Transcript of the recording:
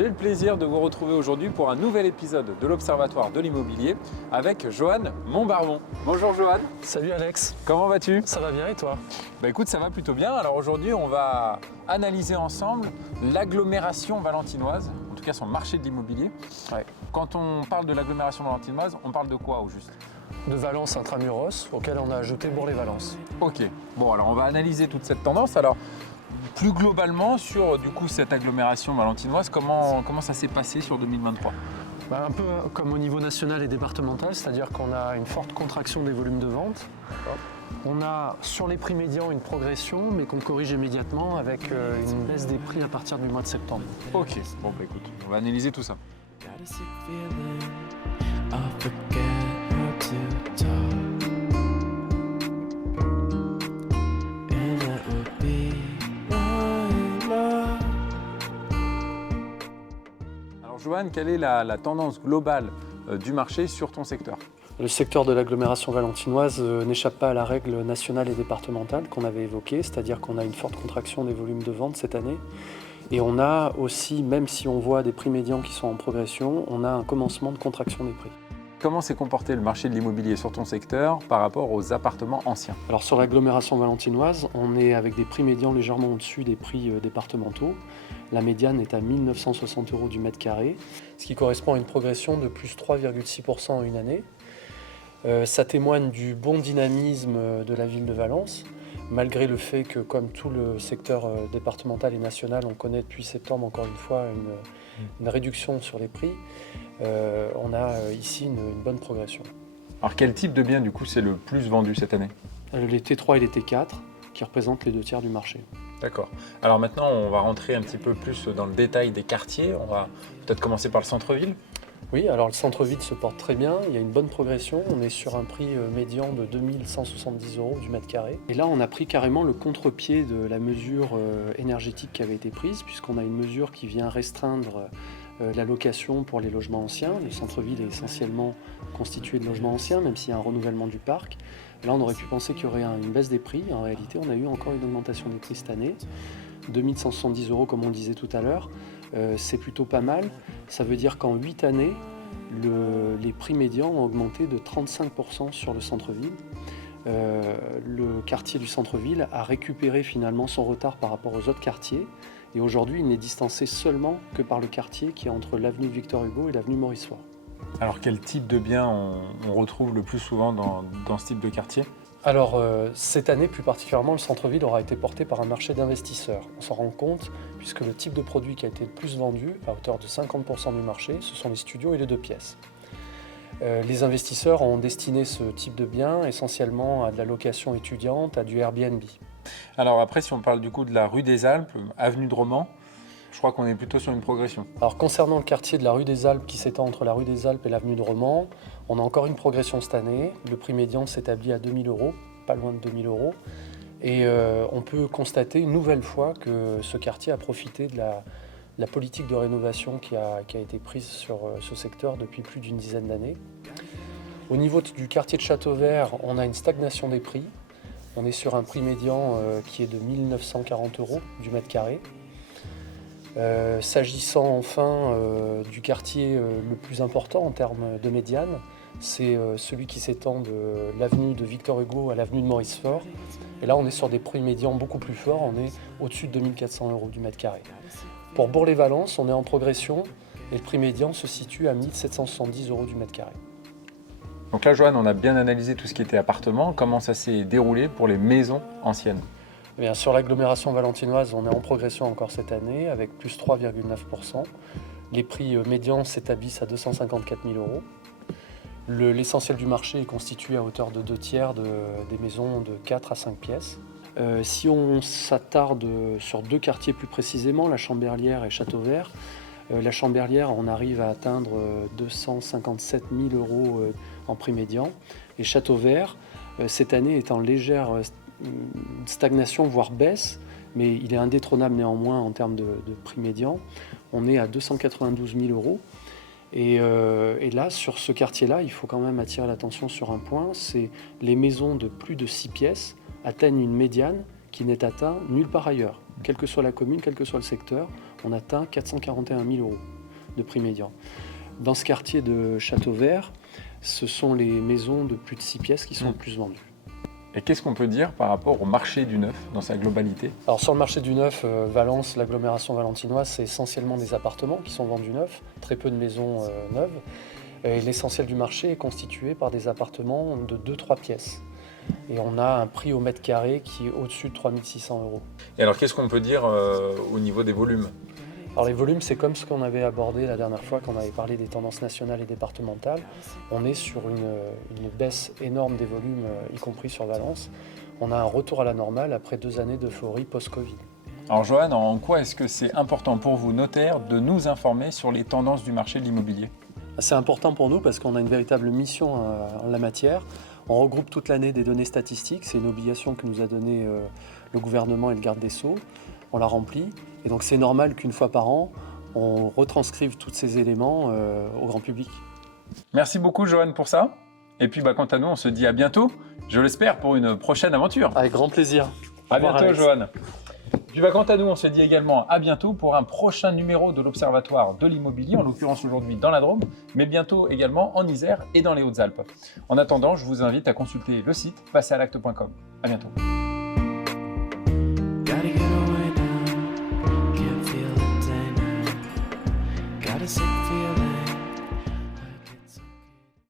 J'ai le plaisir de vous retrouver aujourd'hui pour un nouvel épisode de l'Observatoire de l'immobilier avec Johan Montbardon. Bonjour Johan. Salut Alex. Comment vas-tu? Ça va bien et toi? Écoute, ça va plutôt bien. Alors aujourd'hui, on va analyser ensemble l'agglomération valentinoise, en tout cas son marché de l'immobilier. Ouais. Quand on parle de l'agglomération valentinoise, on parle de quoi au juste? De Valence intramuros, auquel on a ajouté Bourg-les-Valences. Ok, bon alors on va analyser toute cette tendance. Alors plus globalement sur du coup cette agglomération valentinoise, comment ça s'est passé sur 2023? Un peu comme au niveau national et départemental, c'est-à-dire qu'on a une forte contraction des volumes de vente. On a sur les prix médians une progression, mais qu'on corrige immédiatement avec une baisse des prix à partir du mois de septembre. Ok, bon écoute, on va analyser tout ça. Alors Johan, quelle est la tendance globale du marché sur ton secteur? Le secteur de l'agglomération valentinoise n'échappe pas à la règle nationale et départementale qu'on avait évoquée, c'est-à-dire qu'on a une forte contraction des volumes de vente cette année. Et on a aussi, même si on voit des prix médians qui sont en progression, on a un commencement de contraction des prix. Comment s'est comporté le marché de l'immobilier sur ton secteur par rapport aux appartements anciens? Alors sur l'agglomération valentinoise, on est avec des prix médians légèrement au-dessus des prix départementaux. La médiane est à 1 960 € du mètre carré, ce qui correspond à une progression de plus 3,6% en une année. Ça témoigne du bon dynamisme de la ville de Valence, malgré le fait que, comme tout le secteur départemental et national, on connaît depuis septembre encore une fois une réduction sur les prix. On a ici une bonne progression. Alors quel type de bien du coup c'est le plus vendu cette année? Les T3 et les T4 qui représentent les 2/3 du marché. D'accord. Alors maintenant on va rentrer un petit peu plus dans le détail des quartiers. On va peut-être commencer par le centre-ville. Oui, alors le centre-ville se porte très bien, il y a une bonne progression, on est sur un prix médian de 2 170 € du mètre carré. Et là on a pris carrément le contre-pied de la mesure énergétique qui avait été prise, puisqu'on a une mesure qui vient restreindre la location pour les logements anciens. Le centre-ville est essentiellement constitué de logements anciens, même s'il y a un renouvellement du parc. Là on aurait pu penser qu'il y aurait une baisse des prix, en réalité on a eu encore une augmentation des prix cette année. 2 170 € comme on le disait tout à l'heure. C'est plutôt pas mal. Ça veut dire qu'en 8 années, les prix médians ont augmenté de 35% sur le centre-ville. Le quartier du centre-ville a récupéré finalement son retard par rapport aux autres quartiers. Et aujourd'hui, il n'est distancé seulement que par le quartier qui est entre l'avenue Victor Hugo et l'avenue Maurice Faure. Alors quel type de bien on retrouve le plus souvent dans ce type de quartier? Alors, cette année, plus particulièrement, le centre-ville aura été porté par un marché d'investisseurs. On s'en rend compte, puisque le type de produit qui a été le plus vendu, à hauteur de 50% du marché, ce sont les studios et les 2 pièces. Les investisseurs ont destiné ce type de bien essentiellement à de la location étudiante, à du Airbnb. Alors après, si on parle du coup de la rue des Alpes, avenue de Romans, je crois qu'on est plutôt sur une progression. Alors concernant le quartier de la rue des Alpes qui s'étend entre la rue des Alpes et l'avenue de Romans, on a encore une progression cette année. Le prix médian s'établit à 2 000 €, pas loin de 2 000 €. Et on peut constater une nouvelle fois que ce quartier a profité de la politique de rénovation qui a été prise sur ce secteur depuis plus d'une dizaine d'années. Au niveau du quartier de Châteauvert, on a une stagnation des prix. On est sur un prix médian qui est de 1 940 € du mètre carré. S'agissant enfin du quartier le plus important en termes de médiane, c'est celui qui s'étend de l'avenue de Victor Hugo à l'avenue de Maurice Faure. Et là, on est sur des prix médians beaucoup plus forts, on est au-dessus de 2 400 € du mètre carré. Pour Bourg-les-Valences, on est en progression et le prix médian se situe à 1 770 € du mètre carré. Donc là, Johan, on a bien analysé tout ce qui était appartement. Comment ça s'est déroulé pour les maisons anciennes? Eh bien, sur l'agglomération valentinoise, on est en progression encore cette année avec plus 3,9%. Les prix médians s'établissent à 254 000 €. L'essentiel du marché est constitué à hauteur de 2/3 des maisons de 4 à 5 pièces. Si on s'attarde sur 2 quartiers plus précisément, la Chamberlière et Châteauvert, la Chamberlière, on arrive à atteindre 257 000 € en prix médian. Et Châteauvert, cette année, est en légère stagnation, voire baisse, mais il est indétrônable néanmoins en termes de prix médian. On est à 292 000 €. Et là, sur ce quartier-là, il faut quand même attirer l'attention sur un point, c'est les maisons de plus de 6 pièces atteignent une médiane qui n'est atteinte nulle part ailleurs. quelle que soit la commune, quel que soit le secteur, on atteint 441 000 euros de prix médian. Dans ce quartier de Château-Vert, ce sont les maisons de plus de 6 pièces qui sont le plus vendues. Et qu'est-ce qu'on peut dire par rapport au marché du neuf dans sa globalité? Alors sur le marché du neuf, Valence, l'agglomération valentinoise, c'est essentiellement des appartements qui sont vendus neufs, très peu de maisons neuves. Et l'essentiel du marché est constitué par des appartements de 2-3 pièces. Et on a un prix au mètre carré qui est au-dessus de 3 600 euros. Et alors qu'est-ce qu'on peut dire au niveau des volumes? Alors les volumes, c'est comme ce qu'on avait abordé la dernière fois quand on avait parlé des tendances nationales et départementales. On est sur une baisse énorme des volumes, y compris sur Valence. On a un retour à la normale après 2 années d'euphorie post-Covid. Alors Johan, en quoi est-ce que c'est important pour vous, notaires, de nous informer sur les tendances du marché de l'immobilier? C'est important pour nous parce qu'on a une véritable mission en la matière. On regroupe toute l'année des données statistiques. C'est une obligation que nous a donnée le gouvernement et le garde des Sceaux. On la remplit. Et donc c'est normal qu'une fois par an, on retranscrive tous ces éléments au grand public. Merci beaucoup Johan pour ça. Et puis quant à nous, on se dit à bientôt, je l'espère, pour une prochaine aventure. Avec grand plaisir. À bientôt Johan. Puis quant à nous, on se dit également à bientôt pour un prochain numéro de l'Observatoire de l'immobilier, en l'occurrence aujourd'hui dans la Drôme, mais bientôt également en Isère et dans les Hautes-Alpes. En attendant, je vous invite à consulter le site passeralacte.com. À bientôt.